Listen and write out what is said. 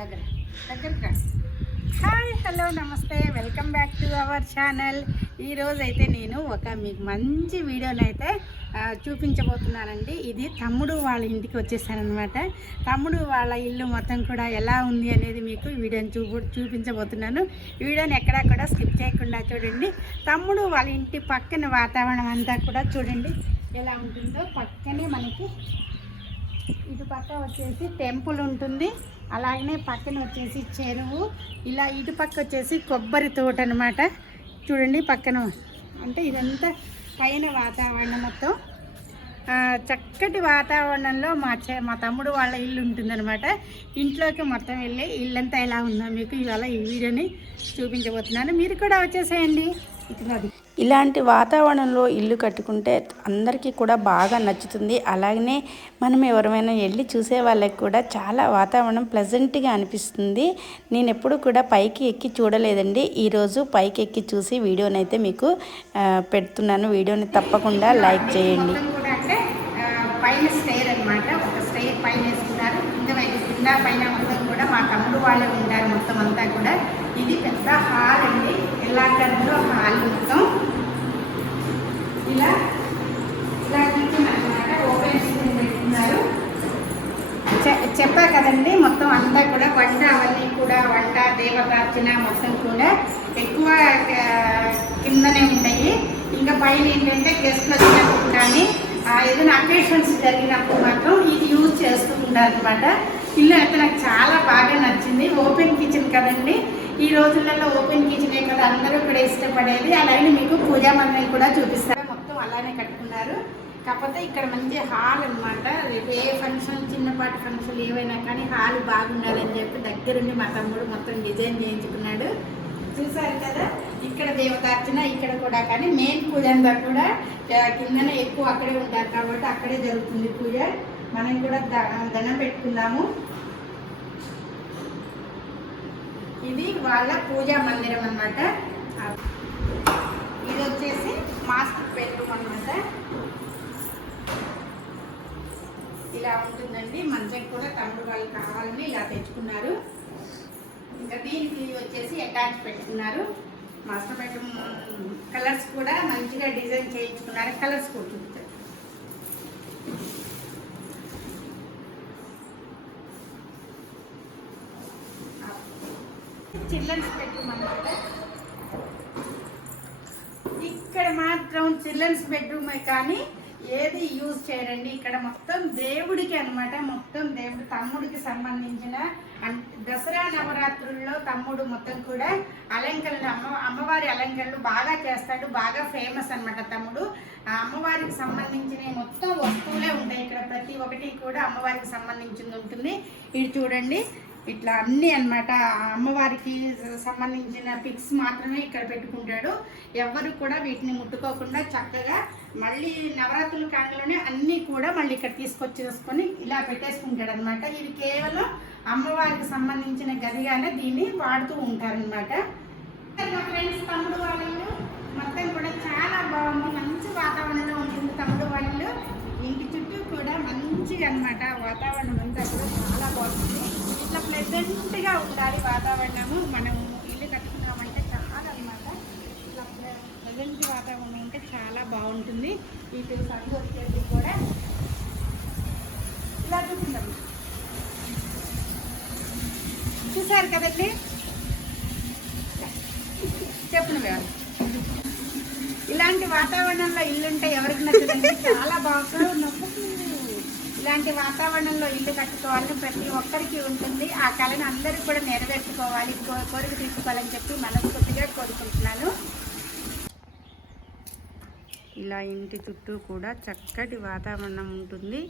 దగ్గర దగ్గరికి రా. హాయ్ హలో నమస్తే, welcome back to our channel. ఈరోజు అయితే నేను మీకు మంచి వీడియోని అయితే చూపించబోతున్నానండి. ఇది తమ్ముడు వాళ్ళ ఇంటికి వచ్చేసానమాట. తమ్ముడు వాళ్ళ ఇల్లు మొత్తం కూడా ఎలా ఉంది అనేది మీకు వీడియోని చూపించబోతున్నాను. వీడియోని ఎక్కడా కూడా స్కిప్ చేయకుండా చూడండి. తమ్ముడు వాళ్ళ ఇంటి పక్కన వాతావరణం అంతా కూడా చూడండి ఎలా ఉంటుందో. పక్కనే మనకి ఇటు పక్క వచ్చేసి టెంపుల్ ఉంటుంది, అలాగనే పక్కన వచ్చేసి చెరువు, ఇలా ఇటు పక్క వచ్చేసి కొబ్బరి తోట అనమాట. చూడండి పక్కన అంటే ఇదంతా పైన వాతావరణం మొత్తం చక్కటి వాతావరణంలో మా తమ్ముడు వాళ్ళ ఇల్లు ఉంటుందన్నమాట. ఇంట్లోకి మొత్తం వెళ్ళి ఇల్లంతా ఎలా ఉందో మీకు ఇవాళ ఈ వీడియోని చూపించబోతున్నాను. మీరు కూడా వచ్చేసేయండి. ఇలాంటి వాతావరణంలో ఇల్లు కట్టుకుంటే అందరికీ కూడా బాగా నచ్చుతుంది. అలాగనే మనం ఎవరైనా వెళ్ళి చూసే వాళ్ళకి కూడా చాలా వాతావరణం ప్లెజెంట్గా అనిపిస్తుంది. నేను ఎప్పుడు కూడా పైకి ఎక్కి చూడలేదండి. ఈరోజు పైకి ఎక్కి చూసి వీడియోని అయితే మీకు పెడుతున్నాను. వీడియోని తప్పకుండా లైక్ చేయండి. పైన స్టేర్ అనమాట, ఒక స్టేర్ పైన వేసుకున్నారు. కింద పైన మొత్తం కూడా మా తమ్ముడు వాళ్ళే ఉంటారు మొత్తం అంతా కూడా. ఇది పెద్ద హాల్ అండి, ఎలాగంలో హాల్ మొత్తం ఇలా ఇలా అనమాట. ఓపెన్ స్క్రీన్ పెట్టుకున్నారు. చెప్పా కదండి, మొత్తం అంతా కూడా వంట అవన్నీ కూడా వంట దేవతార్చన మొత్తం కూడా ఎక్కువ కిందనే ఉంటాయి. ఇంకా పైన ఏంటంటే గెస్ట్లు వచ్చినప్పుడు కానీ ఏదైనా అకేషన్స్ జరిగినప్పుడు మాత్రం ఇది యూజ్ చేస్తూ ఉంటారు అనమాట. ఇల్లు అయితే నాకు చాలా బాగా నచ్చింది. ఓపెన్ కిచెన్ కదండి, ఈ రోజులలో ఓపెన్ కిచెనే కదా అందరూ కూడా ఇష్టపడేది. అలాగే మీకు పూజా మందిరం కూడా చూపిస్తారు. మొత్తం అలానే కట్టుకున్నారు. కాకపోతే ఇక్కడ మంచి హాల్ అనమాట. రేపు ఏ ఫంక్షన్ చిన్నపాటి ఫంక్షన్ ఏవైనా కానీ హాల్ బాగుండాలని చెప్పి దగ్గరుండి మా తమ్ముడు మొత్తం డిజైన్ చేయించుకున్నాడు. చూసారు కదా, ఇక్కడ దేవతార్చన ఇక్కడ కూడా, కానీ మెయిన్ పూజ అంతా కూడా కిందనే ఎక్కువ అక్కడే ఉంటారు కాబట్టి అక్కడే జరుగుతుంది పూజ. మనం కూడా దండం పెట్టుకుందాము. ఇది వాళ్ళ పూజా మందిరం అన్నమాట. ఇది వచ్చేసి మాస్టర్ బెడ్రూమ్ అన్నమాట. ఇలా ఉంటుందండి. మంచం కూడా తమ్ముడు వాళ్ళు కావాలని ఇలా తెచ్చుకున్నారు. ఇంకా దీనికి వచ్చేసి అటాచ్ పెట్టుకున్నారు. మాస్టర్ బెడ్రూమ్ కలర్స్ కూడా మంచిగా డిజైన్ చేయించుకున్నారు. కలర్స్ కూడా చూపుతారు. చిల్డ్రన్స్ బెడ్రూమ్ అన్నమాట. ఇక్కడ మాత్రం చిల్డ్రన్స్ బెడ్రూమే కానీ ఏది యూజ్ చేయరండి. ఇక్కడ మొత్తం దేవుడికి అనమాట. మొత్తం దేవుడు తమ్ముడికి సంబంధించిన దసరా నవరాత్రుల్లో తమ్ముడు మొత్తం కూడా అలంకరణ అమ్మవారి అలంకరణలు బాగా చేస్తాడు. బాగా ఫేమస్ అనమాట తమ్ముడు. అమ్మవారికి సంబంధించిన మొత్తం వస్తువులే ఉంటాయి ఇక్కడ. ప్రతి ఒక్కటి కూడా అమ్మవారికి సంబంధించింది ఉంటుంది. ఇది చూడండి, ఇట్లా అన్నీ అనమాట. అమ్మవారికి సంబంధించిన పిక్స్ మాత్రమే ఇక్కడ పెట్టుకుంటాడు. ఎవరు కూడా వీటిని ముట్టుకోకుండా చక్కగా మళ్ళీ నవరాత్రుల కాలంలోనే అన్నీ కూడా మళ్ళీ ఇక్కడ తీసుకొచ్చేసుకొని ఇలా పెట్టేసుకుంటాడు అనమాట. ఇది కేవలం అమ్మవారికి సంబంధించిన గదిగానే దీన్ని వాడుతూ ఉంటారనమాట. ఫ్రెండ్స్, తమ్ముడు వాళ్ళు మొత్తం కూడా చాలా బాగుంది. మంచి వాతావరణంలో ఉంటుంది తమ్ముడు వాళ్ళు. ఇంటి చుట్టూ కూడా మంచిగా అనమాట. వాతావరణం అంతా కూడా చాలా బాగుంటుంది. ఇట్లా ప్లెజెంట్గా ఉండాలి వాతావరణము. మనం ఇల్లు కట్టుకున్నామంటే చాలా అనమాట. ఇట్లా ప్లెజెంట్ వాతావరణం ఉంటే చాలా బాగుంటుంది. ఇటు సందు వచ్చేది కూడా ఇలా చూస్తున్నాం. చూసారు కదండి, చెప్పిన ఇలాంటి వాతావరణంలో ఇల్లుంటే ఎవరికి నచ్చదండి. చాలా బాగుంటుంది. ఇలాంటి వాతావరణంలో ఇల్లు కట్టుకోవాలని ప్రతి ఒక్కరికి ఉంటుంది. ఆ కళను అందరూ కూడా నెరవేర్చుకోవాలి, కోరిక తీసుకోవాలని చెప్పి మనస్ఫూర్తిగా కోరుకుంటున్నాను. ఇలా ఇంటి చుట్టూ కూడా చక్కటి వాతావరణం ఉంటుంది.